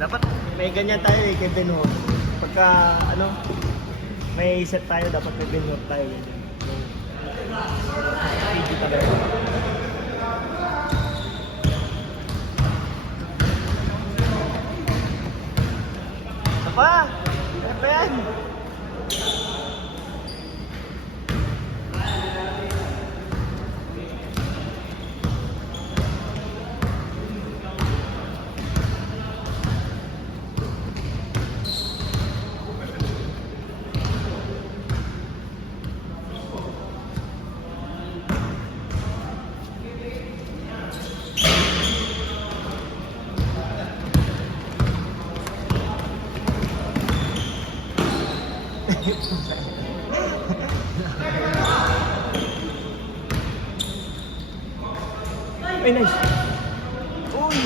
Dapat may ganyan tayo eh, kay Ben Hur. Pagka ano, may set tayo, dapat may Ben Hur tayo. Video talaga. Apa? Apa yan? Ay, nice. Uy.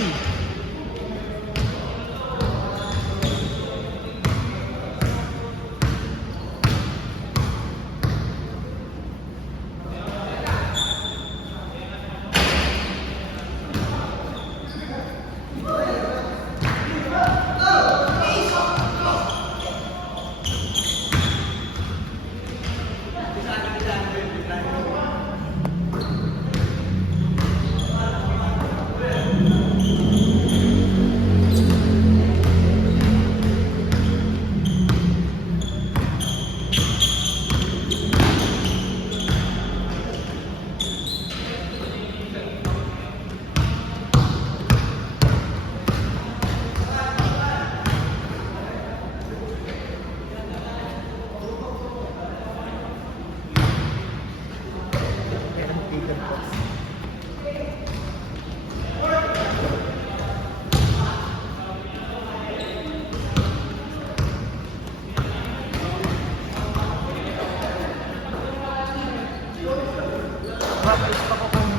Mapaisip ako kung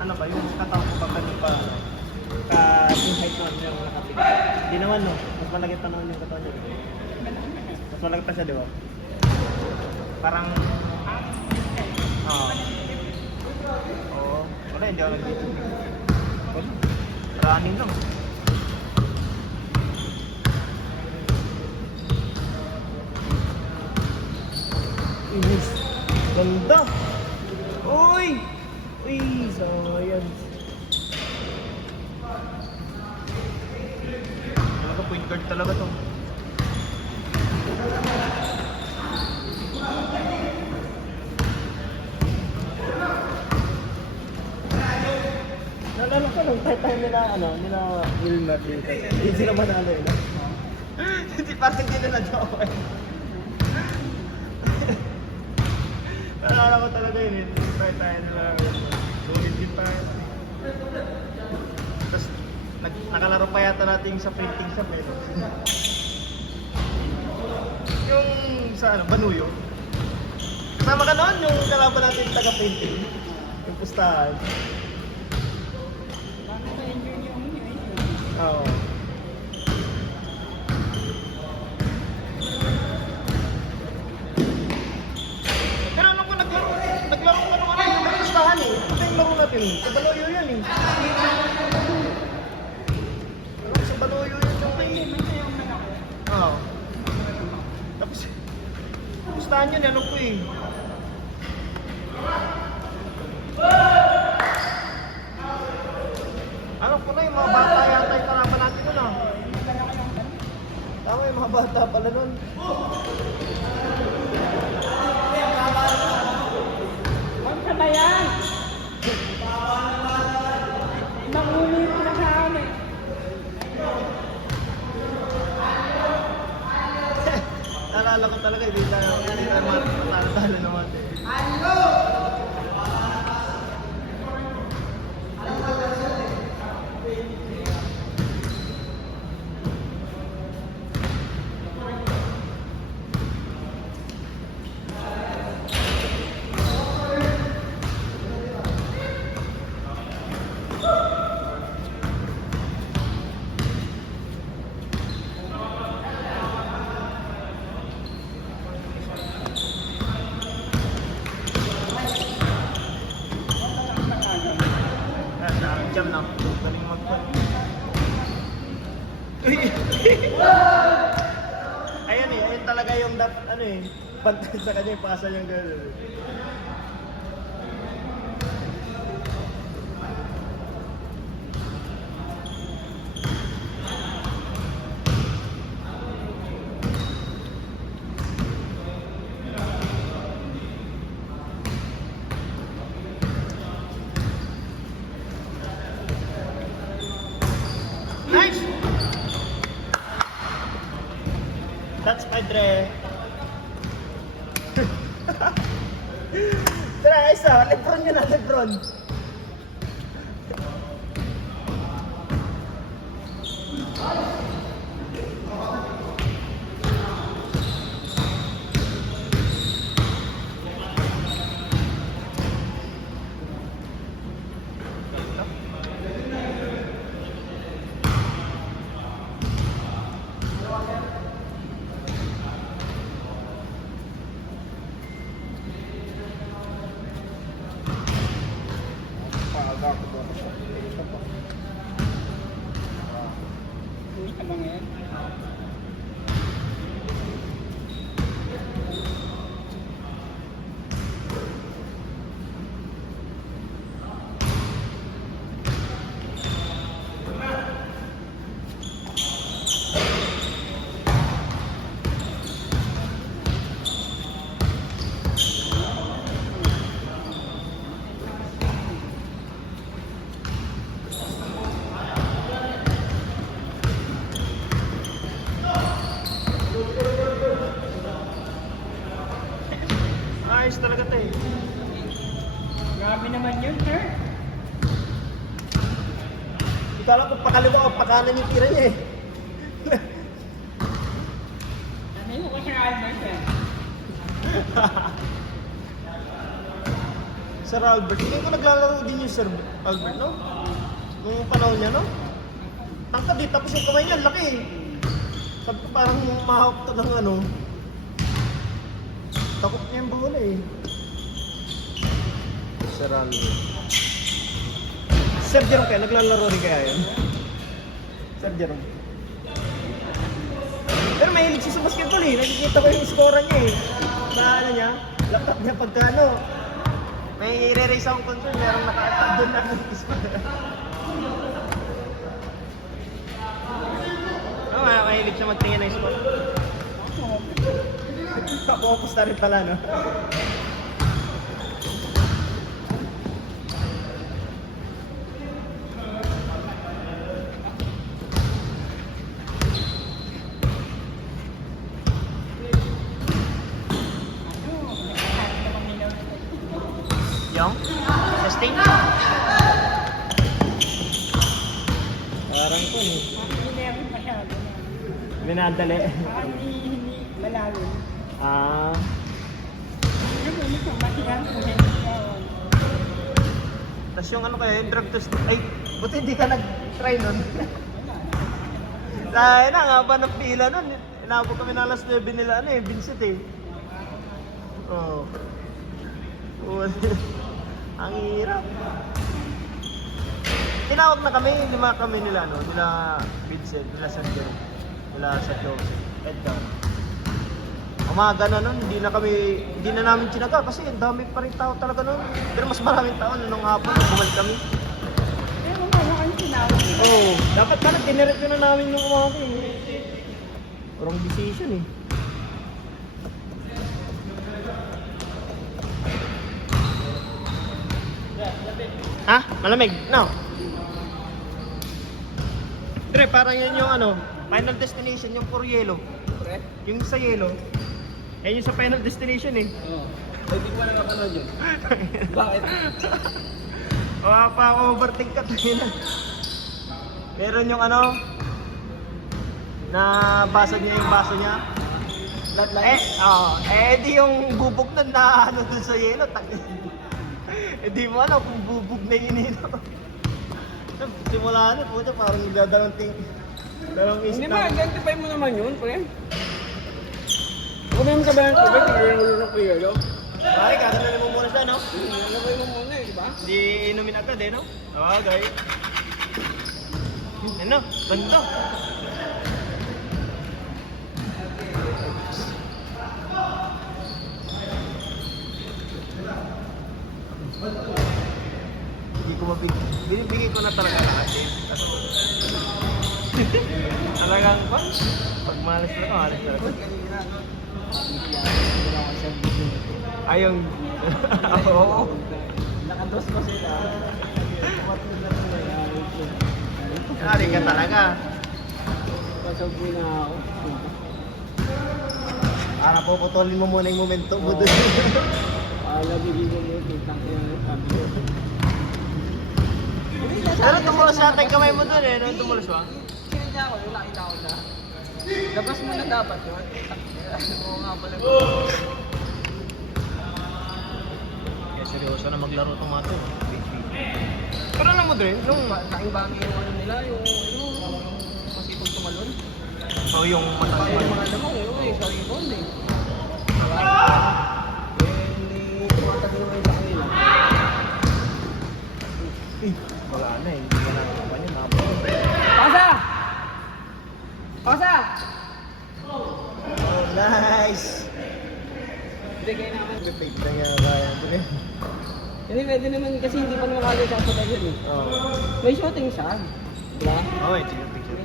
ano ba yung katawan ko ba kanil pa yung height mo yung nakapit. Hindi naman no, mas malaki pa naman yung katawan niya. Mas malaki pa siya, di ba? Parang oo. Wala, hindi ako nag-dito. Running lang. Inis. Ganda. Uy! Uy! So, ayan. Talaga point guard talaga to. Naalala ko nung time nila, nila Wilmer dito. Hindi sila manalo yun. Hindi, parang hindi nila joke. Naalala ko talaga yun. Tayo nila. Sulit din tayo. Tapos, nakalaro pa yata natin sa printing shop eh. Yung sa Banuyo. Kasama ka noon yung kalaban natin taga-printing. Yung pustahan. Oo. Pero alam ko naglaro yung pustahan eh. Ito yung laro natin. Sa Banuyo yan eh. Alam sa Banuyo yun yung oo. Tapos, pustahan yun, ano ko eh. Alam ko na yung mga bata yata yung kalaban natin nun ah. Tama yung mga bata pala nun. Huwag ka ba yan? Mangulo yung pinakahan eh. Naalala ko talaga, hindi tayo matalo naman eh. Uy! Ayan eh, ayun talaga yung ano eh, pantay sa kanya yung pasa niyang gano'n. Nice! That's my Dre. Tara, isa. Lebron yun na, Lebron. Hindi ka mga yan. Ayos talaga to eh. Grabe naman yun, sir. Hindi ko alam kung pakaliwa o pakanan yung tira niya eh. Ano mo ko, Sir Albert, eh. Sir Albert, hindi ko naglalaro din yung Sir Albert, no? Nung panahon niya, no? Tangkad eh, tapos yung kamay niya, laki eh. Sabi ko parang mahawak to ng ano. Takot niya yung bola eh. Sir Albert. Sir Jerome kaya, naglalaro rin kaya yun? Sir Jerome. Pero mahilig siya sa basketball eh. Nakikita ko yung score niya eh. Na ano niya, laptop niya pagka ano. May i-raise akong concern, merong naka-attack doon na Oo nga, mahilig siya magtingin ng score. Focus na rin pala, no? Yung? Testing? Parang ko eh. Hindi meron masyado. Minadali. Parang hindi malalim. Ah. Ano mo, ito, matigang ko hindi yun. Tapos yung ano kaya, yung drug test. Ay, buti hindi ka nag-try nun. Dahil na, nga ba ng pila nun? Inabot kami na alas 9 nila, ano eh, Vincent eh. Oo. Ang hirap. Tinawag na kami, lima kami nila, no? Nila Vincent, nila Sanjay, nila sa Joseph, Edgar. Umaga na nun, hindi na namin chinaga kasi ang dami pa rin tao talaga nun. Pero mas maraming tao nung hapon, bumalik kami. Pero ano ang sinawag? Oo, dapat pala dinirect na namin nung umaga eh. Wrong decision eh. Ha? Malamig? No. Dre, parang yan yung ano, final destination, yung for yellow. Pre? Yung sa yellow. Yan yung sa final destination eh. Oo. Hindi ko pa nakapanood yun. Bakit? Pa-overtake ka tayo na. Meron yung ano, na basag niya yung baso niya. Di yung bubog na ano dun sa yelo. Di mo alam kung bubog na inino. Simula na po siya, parang dalawang isip Hindi ba, identify mo naman yun, pre? Huwag mo yung sabayan ko, pre, tingnan yung ulo ng kuya, yo. Pare, kaganan mo muna siya, no? Nalagay mo muna eh, di ba? Di inumin agad eh, no? Okay. Ano? Ganito. Hindi ko mabigay. Binibigay ko na talaga lahat eh. Talagang pa? Pag malas na ako, malas talaga. Ayong... Oo. Nakados ko sila. Yari ka talaga. Pasabi na ako. Para puputulin mo muna yung momentum mo dun. Nabili mo mo. Kitang ko yung sabi ko. Pero tumulos yata yung kamay mo dun eh. Nung tumulos ba? Sinadya ako, yung nakita ko siya. Labas mo na dapat yun. Oo nga pala. Kaya seryoso na maglaro itong mga to. Pero alam mo din, nung... Laking bagay yung ano nila, yung masipag tumalon. So yung mataas Yung pa. mga lamang eh, sa rebound eh. Hindi tumatagin naman yung sa kanila. Wala na eh. Hindi ka na ako niya. Nakapagod. Pasa! Pasa! Oh, nice! Hindi kayo naman. Pipig na nga kaya ko eh. Hindi, pwede naman kasi hindi pa naman kagad sa patay yun eh. Oo. May shooting siya. Diba? Oo, eh. Tingnan picture.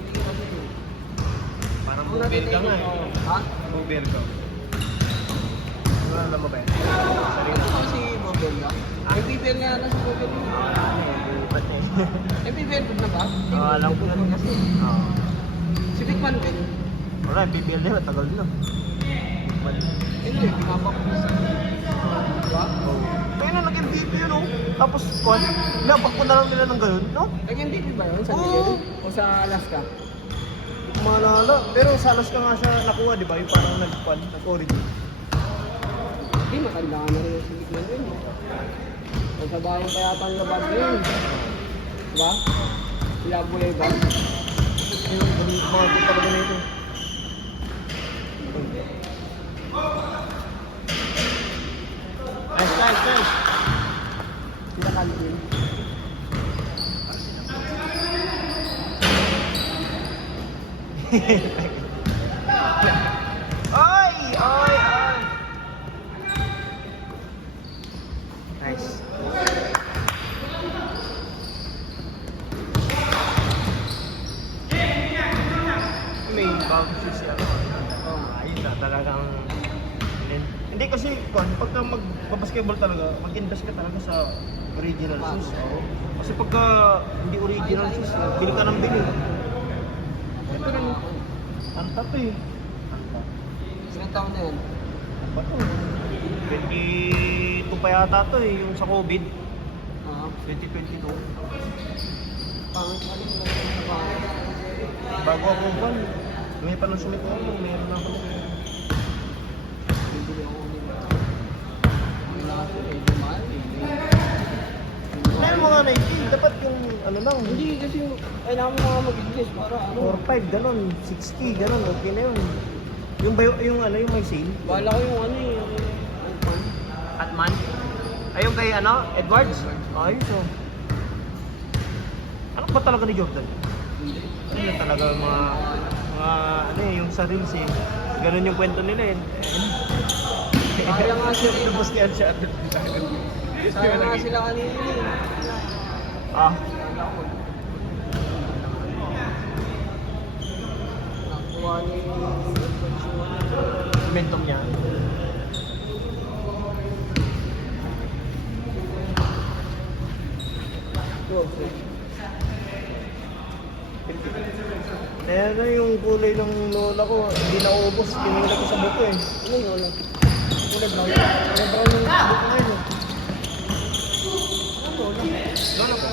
Parang bubel ka nga eh. Ha? Bubel ka. Wala alam mo ba yan? Sarili Ano si Bobel ka? May PPL nga na si Bobel. Wala na eh. Bubat na eh. May PPL na ba? Oo, alam ko na. Kasi. Oo. Si Big Man din. Wala, BBL na yun. Tagal na. Hindi, pinapakot na sa diba? Oo. Kaya na nag-MVP yun oh. Tapos, kwan, labak ko na lang nila ng ganun, no? Nag-MVP ba yun? Sa Oo. Miguel? O sa Alaska? Hindi ko maalala. Pero sa Alaska nga siya nakuha, di ba? Yung parang nag-kwan, nag-origin. Hindi, matanda ka na rin si Big Man yun. O sa bayan pa yata ang labas yun. Diba? Sila Buhay ba? Yung mga good talaga na ito. Nice, nice, nice. Sila Calvin. Oy! Oy! Oy! Nice. May bago siya siya. Ayun na, talagang... Hindi kasi, pagka mag-basketball talaga, mag-invest ka talaga sa original shoes. Oo. Kasi pagka hindi original shoes, bili ka ng bili. Ito rin. Ang tato eh. Ang tato. Ilang taon na yan? Ano ba to? 22 pa yata to eh, yung sa COVID. Oo. 2022. Pangit pa rin mo na pangit. Bago ako ban, may panusumit ko ako, meron na ako. Bibili ako nila. Ang lakas ko eh, mahal eh. Meron mga 19, dapat yung ano lang, Hindi kasi kailangan mo nga mag-invest para ano. 4-5, gano'n, 60, gano'n, okay na yun. Yung ano, yung may sale. Bahala ko yung ano eh. Ang pan. Atman? Ayun kay ano, Edwards? Ayos oh. Ano ba talaga ni Jordan? Hindi. Ano yun talaga mga ano eh, yung sa reels eh. Ganun yung kwento nila eh. Kaya nga sila eh. Tapos kaya siya. Sana nga sila kanina eh. Ah, Kala ko. Nakuha ni momentum niya. Kaya na yung kulay ng lola ko, hindi naubos. Tinignan ko sa buko eh. Ano yun? Wala. Kulay brown. Kulay brown yung buko ngayon eh. Ano wala? Lola ko.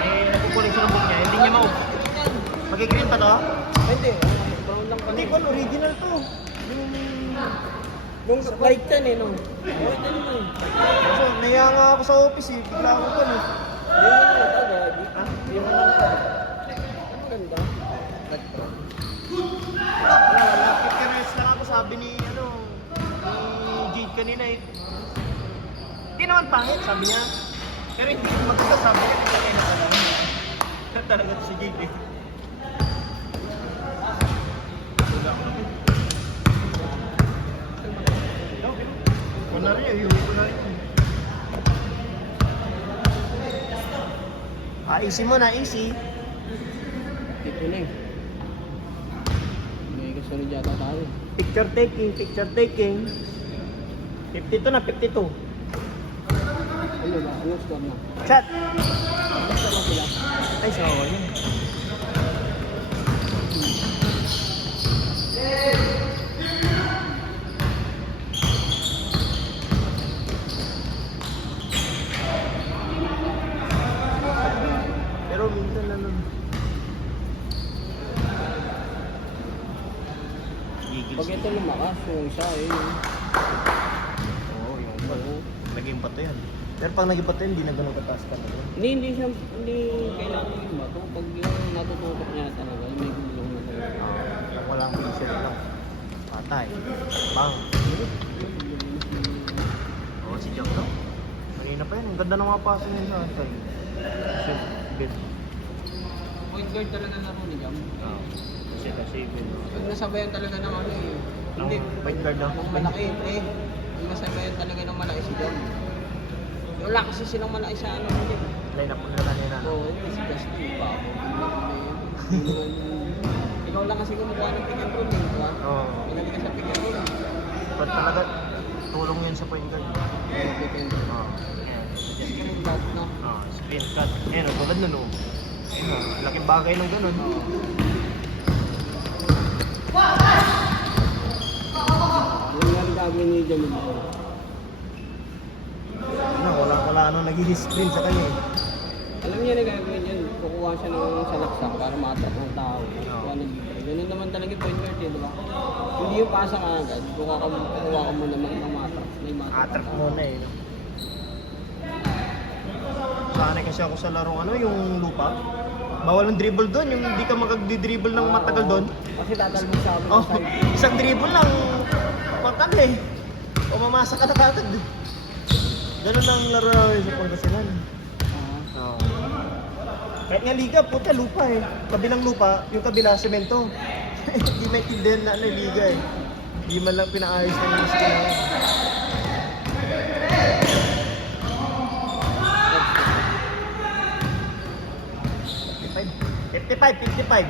Eh, nagkukuling siya ng buko niya. Hindi niya maubos. Magigreen pa to? Hindi. Brown lang Hindi pala. ko, original to. Nung light yan eh, nung. Light yan eh. So, naya nga ako sa office eh. Bigla ako pa eh. Hindi mo na ito, Daddy. Ha? Hindi mo na ito. Ang ganda. Wala, lapit ka rest lang ako. Sabi ni, ano, ni Jade kanina eh. Hindi naman pangit, sabi niya. Pero hindi maganda, sabi niya. Hindi na talaga. Talaga to si Jade eh. Wala ako na. Okay. Wala rin, yung ko na rin. easy mo na, easy. Ito na eh. May kasunod yata tayo. Picture taking, picture taking. 52 na, 52. Ano ba? Anong score na? Chat! Basta ba sila? Ay, so, yun. Pero minsan na nun. Gigil Pag ito lumakas, yung isa eh. Oo, yung bato. Naging bato yan. Pero pag naging bato yan, hindi na ganun kataas ka na. Hindi kailangan yung bato. Pag yung natututok niya talaga, may gulong na talaga. Pag walang pincel lang. Patay. Bang. Oo, si Jack daw. Kanina pa yan. Ang ganda ng mga paso niya sa atin. Kasi, good. Point guard talaga laro ni Jam. Oo. Kasi good. Pag nasabayan talaga ng ano eh. Hindi. Point guard daw. Ng malaki eh. Pag nasabayan talaga ng malaki si Jam. Wala kasi silang malaki sa ano eh. Line up nila kanina. Oo, si Justin pa ako. Ikaw lang kasi kumukuha ng pick and roll eh, di ba? Oo. Pinali ka sa pick and roll. But talaga, tulong yun sa point guard. Pick and roll. Oo. Ayan. Screen cut, no? Oo, screen cut. Ayan, o, tulad nun, o. Ayun, o, laking bagay nung ganun. Oo. Yung nga rin gagawin ni Jamil. Ano, wala nung nag-screen sa kanya. Alam niya na gagawin yun. Kukuha siya ng salaksak para ma-attract ng tao. Kukuha ng libre. Ganun naman talaga yung point guard eh, di ba? Hindi yung pasa ka agad. Kukuha ka muna ng ma-attract. May ma-attract. Attract muna eh. No? Sanay kasi ako sa larong ano, yung lupa. Bawal ang dribble doon, yung hindi ka magdi-dribble ng matagal doon. Kasi tatalbog sa amin Oh, sa side. isang dribble lang, pangkal eh. O mamasa ka na kagad. Ganun ang laro namin sa Pangasinan. Ah. Oo. Kahit nga liga, puta, lupa eh. Kabilang lupa, yung kabila, semento. Hindi maintindihan na ano yung liga eh. Hindi man lang pinaayos na yung skin na yun. $55.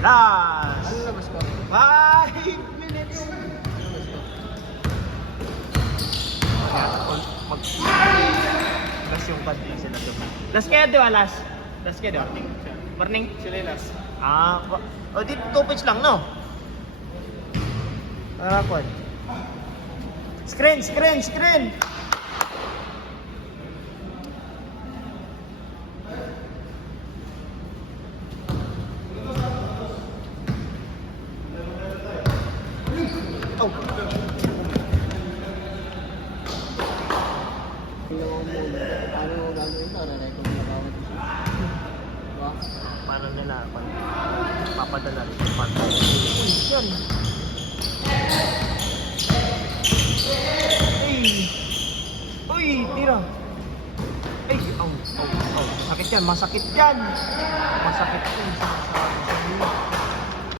Last! Ano labas ko? 5 minutes! Last yung kanti sila doon. Last kaya di ba? Last kaya di ba? Morning? Sila yung last. O di 2 pitch lang, no? Parakuan. Screen! Oh! Tingnan mo muna. Paano mo gagawin para record na bawat isa? Diba? Paano nila? Papadala rin. Papadala. Uy, yan! Uy, tira! Ay, au. Masakit yan. Masakit yan.